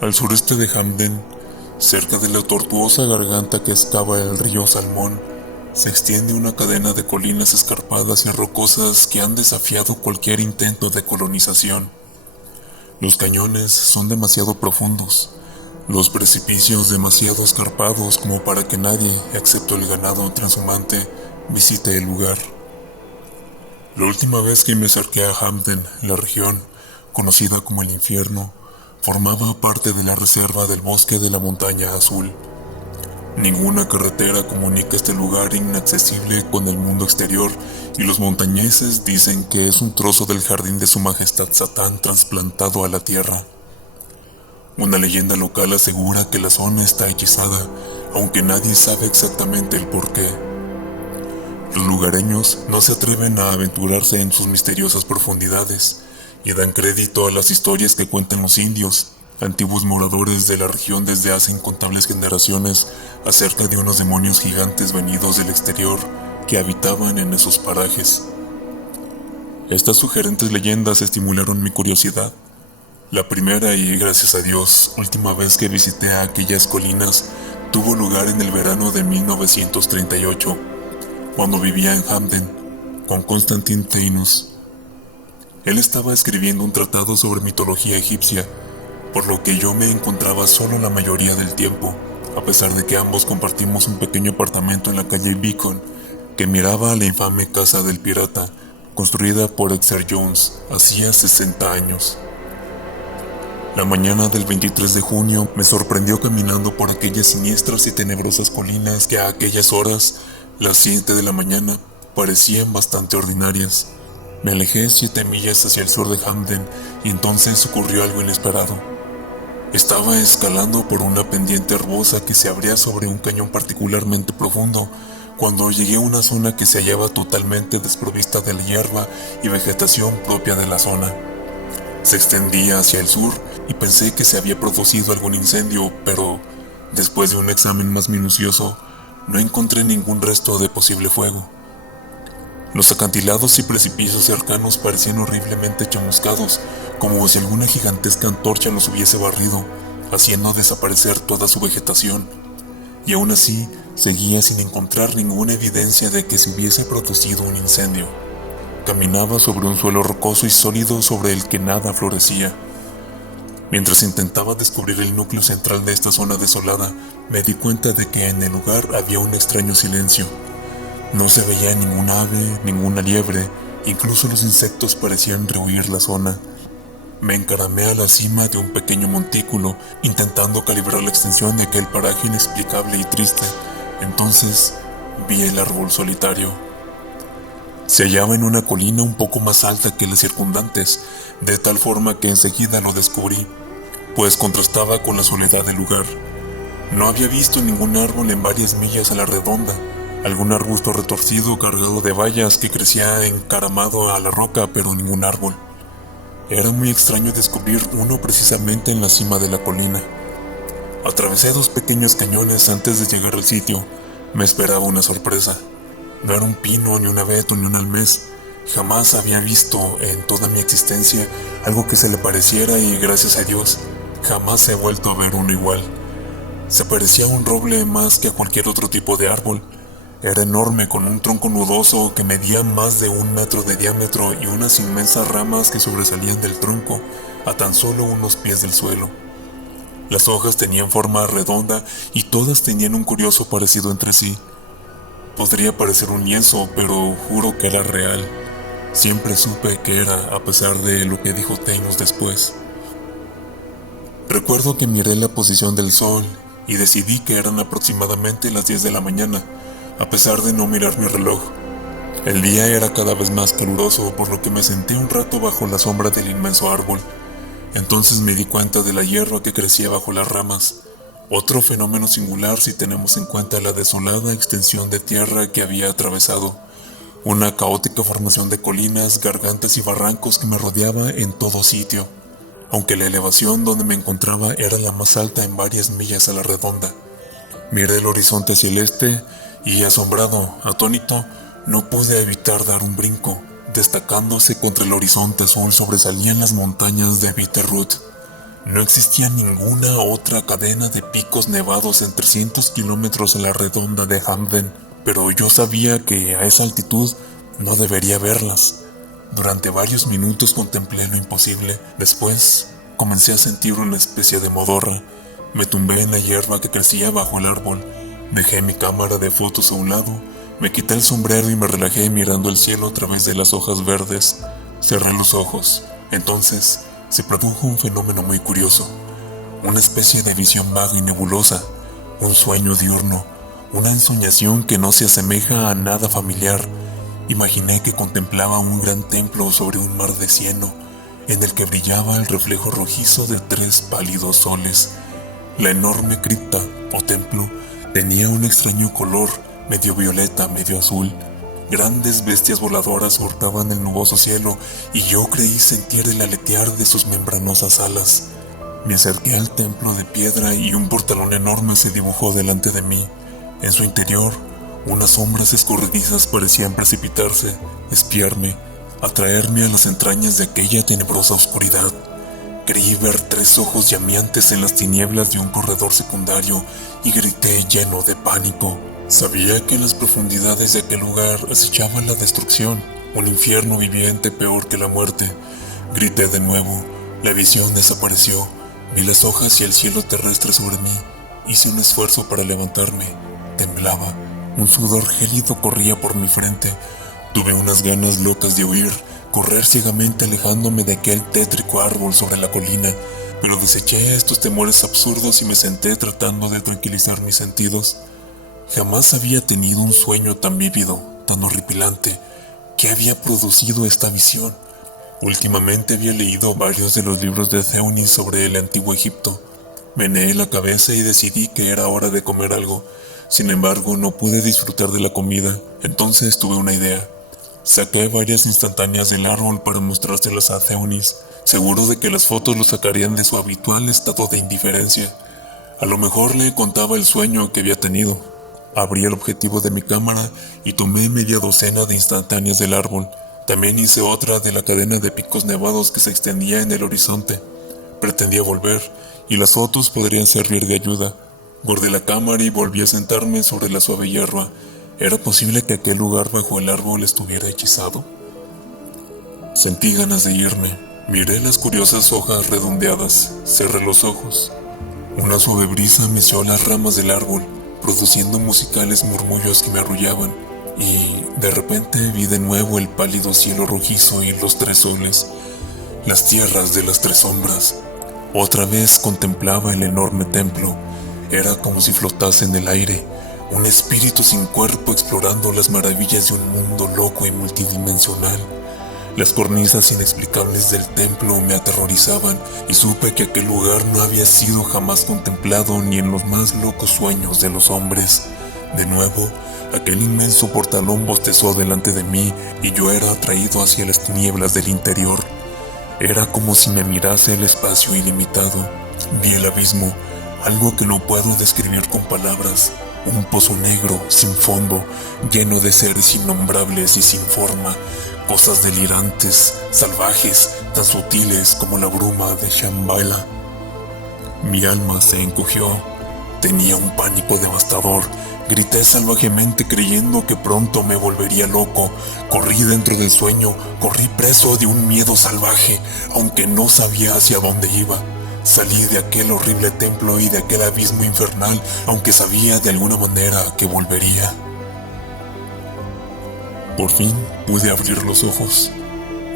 Al sureste de Hamden, cerca de la tortuosa garganta que excava el río Salmón, se extiende una cadena de colinas escarpadas y rocosas que han desafiado cualquier intento de colonización. Los cañones son demasiado profundos, los precipicios demasiado escarpados como para que nadie, excepto el ganado transhumante, visite el lugar. La última vez que me acerqué a Hamden, la región, conocida como el infierno, formaba parte de la reserva del bosque de la montaña azul. Ninguna carretera comunica este lugar inaccesible con el mundo exterior y los montañeses dicen que es un trozo del jardín de su majestad Satán trasplantado a la tierra. Una leyenda local asegura que la zona está hechizada, aunque nadie sabe exactamente el porqué. Los lugareños no se atreven a aventurarse en sus misteriosas profundidades y dan crédito a las historias que cuentan los indios, antiguos moradores de la región desde hace incontables generaciones, acerca de unos demonios gigantes venidos del exterior que habitaban en esos parajes. Estas sugerentes leyendas estimularon mi curiosidad. La primera y, gracias a Dios, última vez que visité aquellas colinas tuvo lugar en el verano de 1938, cuando vivía en Hamden, con Constantin Thanos. Él estaba escribiendo un tratado sobre mitología egipcia, por lo que yo me encontraba solo la mayoría del tiempo, a pesar de que ambos compartimos un pequeño apartamento en la calle Beacon, que miraba a la infame casa del pirata, construida por Exeter Jones hacía 60 años. La mañana del 23 de junio me sorprendió caminando por aquellas siniestras y tenebrosas colinas que a aquellas horas, las 7 de la mañana, parecían bastante ordinarias. Me alejé 7 millas hacia el sur de Hamden y entonces ocurrió algo inesperado. Estaba escalando por una pendiente herbosa que se abría sobre un cañón particularmente profundo, cuando llegué a una zona que se hallaba totalmente desprovista de la hierba y vegetación propia de la zona. Se extendía hacia el sur y pensé que se había producido algún incendio, pero después de un examen más minucioso, no encontré ningún resto de posible fuego. Los acantilados y precipicios cercanos parecían horriblemente chamuscados, como si alguna gigantesca antorcha los hubiese barrido, haciendo desaparecer toda su vegetación. Y aún así, seguía sin encontrar ninguna evidencia de que se hubiese producido un incendio. Caminaba sobre un suelo rocoso y sólido sobre el que nada florecía. Mientras intentaba descubrir el núcleo central de esta zona desolada, me di cuenta de que en el lugar había un extraño silencio. No se veía ningún ave, ninguna liebre, incluso los insectos parecían rehuir la zona. Me encaramé a la cima de un pequeño montículo, intentando calibrar la extensión de aquel paraje inexplicable y triste. Entonces vi el árbol solitario. Se hallaba en una colina un poco más alta que las circundantes, de tal forma que enseguida lo descubrí, pues contrastaba con la soledad del lugar. No había visto ningún árbol en varias millas a la redonda. Algún arbusto retorcido cargado de bayas que crecía encaramado a la roca, pero ningún árbol. Era muy extraño descubrir uno precisamente en la cima de la colina. Atravesé 2 pequeños cañones antes de llegar al sitio. Me esperaba una sorpresa. No era un pino, ni un abeto, ni un almés. Jamás había visto en toda mi existencia algo que se le pareciera y, gracias a Dios, jamás he vuelto a ver uno igual. Se parecía a un roble más que a cualquier otro tipo de árbol. Era enorme, con un tronco nudoso que medía más de 1 metro de diámetro y unas inmensas ramas que sobresalían del tronco a tan solo unos pies del suelo. Las hojas tenían forma redonda y todas tenían un curioso parecido entre sí. Podría parecer un lienzo, pero juro que era real. Siempre supe que era, a pesar de lo que dijo Thanos después. Recuerdo que miré la posición del sol y decidí que eran aproximadamente las 10 de la mañana, a pesar de no mirar mi reloj. El día era cada vez más caluroso, por lo que me senté un rato bajo la sombra del inmenso árbol. Entonces me di cuenta de la hierba que crecía bajo las ramas. Otro fenómeno singular si tenemos en cuenta la desolada extensión de tierra que había atravesado. Una caótica formación de colinas, gargantas y barrancos que me rodeaba en todo sitio, aunque la elevación donde me encontraba era la más alta en varias millas a la redonda. Miré el horizonte hacia el este y, asombrado, atónito, no pude evitar dar un brinco. Destacándose contra el horizonte azul sobresalían las montañas de Bitterroot. No existía ninguna otra cadena de picos nevados en 300 kilómetros a la redonda de Hamden, pero yo sabía que a esa altitud no debería verlas. Durante varios minutos contemplé lo imposible. Después comencé a sentir una especie de modorra. Me tumbé en la hierba que crecía bajo el árbol. Dejé mi cámara de fotos a un lado. Me quité el sombrero y me relajé mirando el cielo a través de las hojas verdes. Cerré los ojos. Entonces se produjo un fenómeno muy curioso. Una especie de visión vaga y nebulosa. Un sueño diurno. Una ensoñación que no se asemeja a nada familiar. Imaginé que contemplaba un gran templo sobre un mar de cieno, en el que brillaba el reflejo rojizo de 3 pálidos soles. La enorme cripta, o templo, tenía un extraño color, medio violeta, medio azul. Grandes bestias voladoras surcaban el nuboso cielo, y yo creí sentir el aletear de sus membranosas alas. Me acerqué al templo de piedra y un portalón enorme se dibujó delante de mí. En su interior, unas sombras escurridizas parecían precipitarse, espiarme, atraerme a las entrañas de aquella tenebrosa oscuridad. Creí ver 3 ojos llameantes en las tinieblas de un corredor secundario y grité lleno de pánico. Sabía que en las profundidades de aquel lugar acechaba la destrucción, un infierno viviente peor que la muerte. Grité de nuevo, la visión desapareció, vi las hojas y el cielo terrestre sobre mí. Hice un esfuerzo para levantarme, temblaba, un sudor gélido corría por mi frente. Tuve unas ganas locas de huir, correr ciegamente alejándome de aquel tétrico árbol sobre la colina, pero deseché estos temores absurdos y me senté tratando de tranquilizar mis sentidos. Jamás había tenido un sueño tan vívido, tan horripilante. ¿Qué había producido esta visión? Últimamente había leído varios de los libros de Theonis sobre el antiguo Egipto. Meneé la cabeza y decidí que era hora de comer algo. Sin embargo, no pude disfrutar de la comida. Entonces tuve una idea. Saqué varias instantáneas del árbol para mostrárselas a Theonis, seguro de que las fotos lo sacarían de su habitual estado de indiferencia. A lo mejor le contaba el sueño que había tenido. Abrí el objetivo de mi cámara y tomé media docena de instantáneas del árbol. También hice otra de la cadena de picos nevados que se extendía en el horizonte. Pretendía volver, y las fotos podrían servir de ayuda. Guardé la cámara y volví a sentarme sobre la suave hierba. ¿Era posible que aquel lugar bajo el árbol estuviera hechizado? Sentí ganas de irme. Miré las curiosas hojas redondeadas. Cerré los ojos. Una suave brisa meció las ramas del árbol, produciendo musicales murmullos que me arrullaban. Y de repente vi de nuevo el pálido cielo rojizo y los 3 soles, las tierras de las 3 sombras. Otra vez contemplaba el enorme templo. Era como si flotase en el aire, un espíritu sin cuerpo explorando las maravillas de un mundo loco y multidimensional. Las cornisas inexplicables del templo me aterrorizaban y supe que aquel lugar no había sido jamás contemplado ni en los más locos sueños de los hombres. De nuevo, aquel inmenso portalón bostezó delante de mí y yo era atraído hacia las tinieblas del interior. Era como si me mirase el espacio ilimitado. Vi el abismo, algo que no puedo describir con palabras. Un pozo negro, sin fondo, lleno de seres innombrables y sin forma, cosas delirantes, salvajes, tan sutiles como la bruma de Shambhala. Mi alma se encogió. Tenía un pánico devastador. Grité salvajemente creyendo que pronto me volvería loco. Corrí dentro del sueño, corrí preso de un miedo salvaje, aunque no sabía hacia dónde iba. Salí de aquel horrible templo y de aquel abismo infernal, aunque sabía de alguna manera que volvería. Por fin pude abrir los ojos.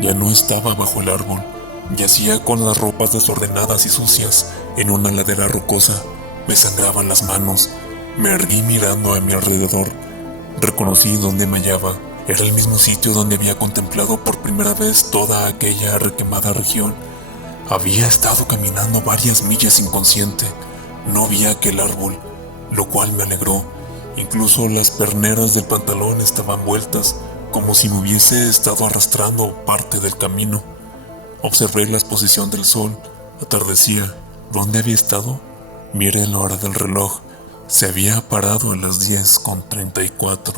Ya no estaba bajo el árbol. Yacía con las ropas desordenadas y sucias en una ladera rocosa. Me sangraban las manos. Me erguí mirando a mi alrededor. Reconocí dónde me hallaba. Era el mismo sitio donde había contemplado por primera vez toda aquella requemada región. Había estado caminando varias millas inconsciente. No vi aquel árbol, lo cual me alegró. Incluso las perneras del pantalón estaban vueltas, como si me hubiese estado arrastrando parte del camino. Observé la posición del sol. Atardecía. ¿Dónde había estado? Miré la hora del reloj. Se había parado a las 10:34.